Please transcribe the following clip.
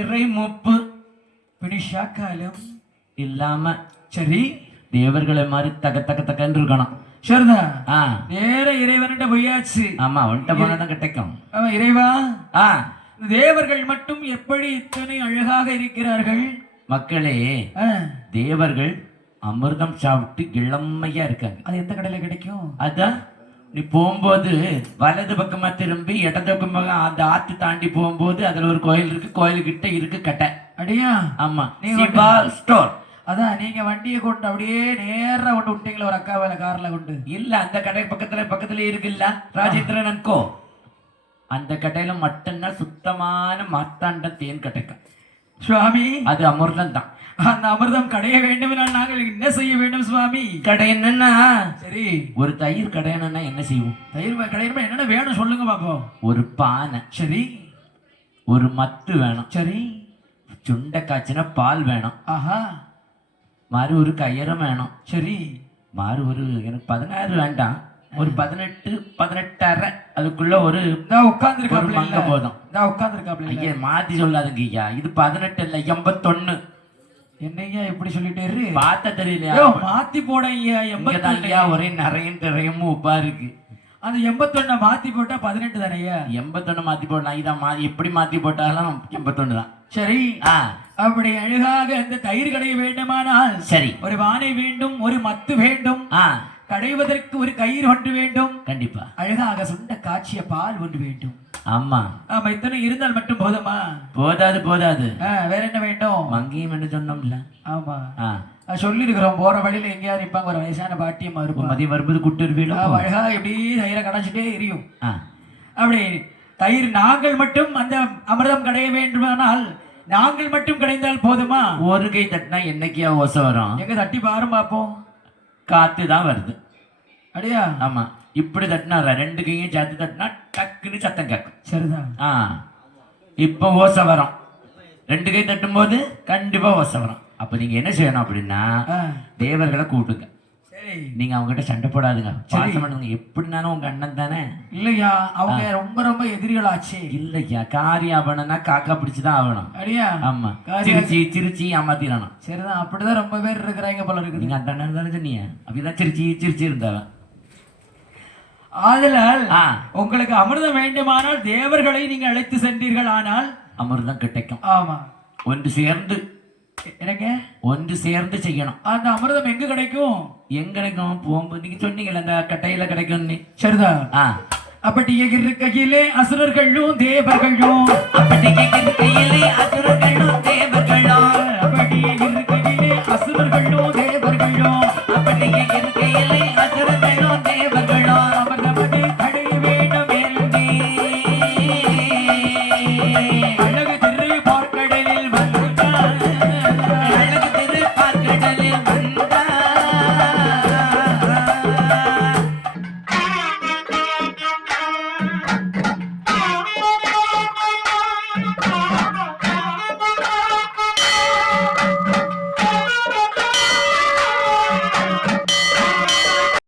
இறைமூப்பு பிணிஷாக்காலம் இல்லாம சரி தேவர்களை மாதிரி தக்க தக்க தக்கன்னு இருக்கணும். சரிதான். நேர இறைவன்கிட்ட போயாச்சு. ஆமா, அவன்கிட்ட போனதான் கிடைக்கும். இறைவா, தேவர்கள் மட்டும் எப்படி இத்தனை அழகாக இருக்கிறார்கள்? மக்களே, தேவர்கள் அமிர்தம் சாப்பிட்டு இளமையா இருக்காங்க. அது எந்த கடையில கிடைக்கும்? அதான் நீ போகும்போது வலது பக்கமா திரும்பி இடது பக்கமா அந்த ஆத்து தாண்டி போகும்போது அதுல ஒரு கோயில் இருக்கு. கோயிலுக்கிட்ட இருக்கு கடை. அடியா? ஆமா, சிவா ஸ்டோர். அதான் நீங்க வண்டியை கொண்டு அப்படியே நேரா கொண்டு விட்டீங்களா ஒரு அக்கா வேலை கார்ல கொண்டு? இல்ல, அந்த கடை பக்கத்துல இருக்குல்ல, ராஜேந்திரன் அண்ட் கோ. அந்த கடையில மட்டும்தான் சுத்தமான மாத்தாண்ட தேன் கிடைக்கும் சுவாமி. அது அமிர்தம் தான். அந்த அமிர்தம் கடைய வேண்டும் நாங்கள் என்ன செய்ய வேண்டும் சுவாமி? கடை என்னன்னா, சரி, ஒரு தயிர் கடையணும்னா என்ன செய்வோம்? தயிர் கடையணும் என்னென்ன வேணும் சொல்லுங்க பாப்போம். ஒரு பானை, சரி, ஒரு மத்து வேணும், சரி, சுண்டை காய்ச்சின பால் வேணும், ஆஹா, மாறு ஒரு கயிறம் வேணும், சரி, மாறு ஒரு எனக்கு 16 வேண்டாம், ஒரு 18 18.5 அதுக்குள்ள ஒரு உட்கார்ந்து மங்க போதும். உட்கார்ந்து ஐயா மாத்தி சொல்லாதுங்க ஐயா, இது 18 இல்ல 81. என்னையா இப்படி சொல்லிட்டேரு? பார்த்த தெரியலையா? மாத்தி போட ஐயா. 81 ஒரே நிறையும் உப்பா இருக்கு. அந்த 81 மாத்தி போட்டா 18 தானேயா? 81 மாத்தி போடலாம். இதான் எப்படி மாத்தி போட்டாலும் 81 தான். சரி, அப்படி அழகாக அந்த தயிர் கடைய வேண்டுமானால் சரி, ஒரு பானை வேண்டும், ஒரு மத்து வேண்டும், கடைவதற்கு ஒரு கயிறு ஒன்று வேண்டும், கண்டிப்பா அழகாக சுண்ட காய்ச்சிய பால் ஒன்று வேண்டும். ஆமா ஆமா, இத்தனை இருந்தால் மட்டும் போதுமா? போதாது. வேற என்ன வேண்டும்? மங்கியும் என்று சொன்னோம்ல. ஆமா, சொல்லி இருக்கிறோம். போற வழியில எங்கேயாவது இருப்பாங்க ஒரு வயசான பாட்டியம்மா இருக்கும். மதியம் வரும்போது குட்டு அழகா எப்படி தயிரை கடைச்சிட்டே எரியும். அப்படி தயிர் நாங்கள் மட்டும் அந்த அமிர்தம் கடைய வேண்டுமானால் நாங்கள் மட்டும் கிடைந்தால் போதுமா? ஒரு கை தட்டினா என்னைக்கியா ஓசை வரும்? எங்க தட்டி பாரும் பாப்போம். காத்து தான் வருது. அடியா? ஆமா, இப்படி தட்டினா 2 கையும் சேர்த்து தட்டினா டக்குன்னு சத்தம் கேட்கும். சரிதான். இப்ப ஓசை வரும். 2 கை தட்டும் போது கண்டிப்பா ஓசை வரும். அப்ப நீங்க என்ன செய்யணும் அப்படின்னா, தேவர்களை கூப்பிடுங்க. நீங்க அவங்க கிட்ட சண்டை போடாதுங்க, பாசம் பண்ணுங்க. எப்படினாலும் உங்க அண்ணன் தானே. இல்லையா, அவங்க ரொம்ப ரொம்ப எதிரிகள் ஆச்சு. இல்லையா, காரியம் ஆகணும்னா காக்கா பிடிச்சுதான் ஆகணும். அடியா? ஆமா, சிரிச்சி ஏமாத்திடணும். சரிதான், அப்படிதான் ரொம்ப பேர் இருக்கிறாங்க போல இருக்கு. நீங்க அந்த அண்ணன் தானே சொன்னீங்க, அப்படிதான் சிரிச்சி இருந்தவன். ஆதலால் உங்களுக்கு அமிர்தம் வேண்டுமானால் தேவர்களை நீங்க அழைத்து சென்றீர்கள், ஆனால் அமிர்தம் கிடைக்கும். ஆமா, ஒன்று சேர்ந்து எனக்கு ஒன்று சேர்ந்து செய்யணும். அந்த அமிர்தம் எங்க கிடைக்கும்? எங்க கிடைக்கும்? போகும்போது நீங்க சொன்னீங்கல்ல அந்த கட்டையில கிடைக்கும். சரிதான். அப்படி இருக்கையிலே அசுரர்களும் தேவர்களும், அப்படி இருக்கையிலே அசுரர்களும் தேவர்களும், அப்படி இருக்கையிலே அசுரர்களும் தேவர்களும், அப்படி இருக்கையிலே அசுரர்களும் தேவர்களும் அமிர்தமதி தடை வேண்டும் என்று அழகு திரு